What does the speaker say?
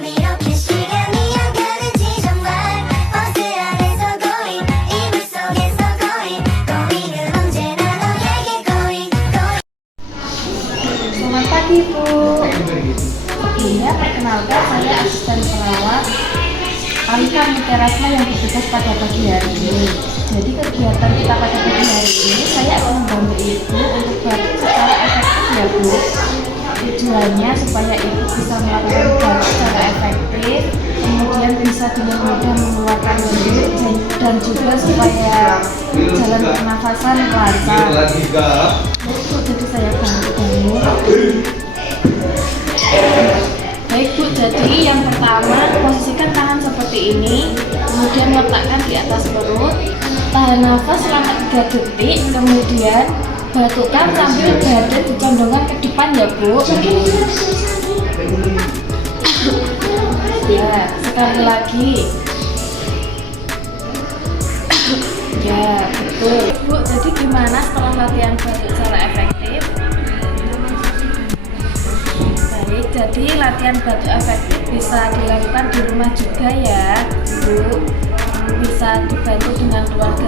이렇게 시간이 안 가는지 정말 버스 안에서 고인 이불 속에서 고인은 언제나 너에게 고인. Selamat pagi Bu. Sebelumnya perkenalkan saya asisten perawat Alika Muterasma yang bertugas pada pagi hari ini. Jadi kegiatan kita pada pagi hari ini saya akan membantu Ibu untuk batuk secara efektif ya Bu. Tujuannya supaya Ibu bisa melakukan batuk secara efektif, kemudian bisa dengan mudah mengeluarkan lendir dan juga supaya jalan pernafasan lancar. Jadi saya bantu kamu. Baik Bu, jadi yang pertama posisikan tangan seperti ini, kemudian letakkan di atas perut, tahan nafas selama 3 detik, kemudian batukkan sambil badan dicondongkan ke depan ya Bu. Ya, sekali lagi. Ya, betul. Bu, jadi gimana setelah latihan batuk secara efektif? Baik, jadi latihan batuk efektif bisa dilakukan di rumah juga ya Bu. Bisa dibantu dengan keluarga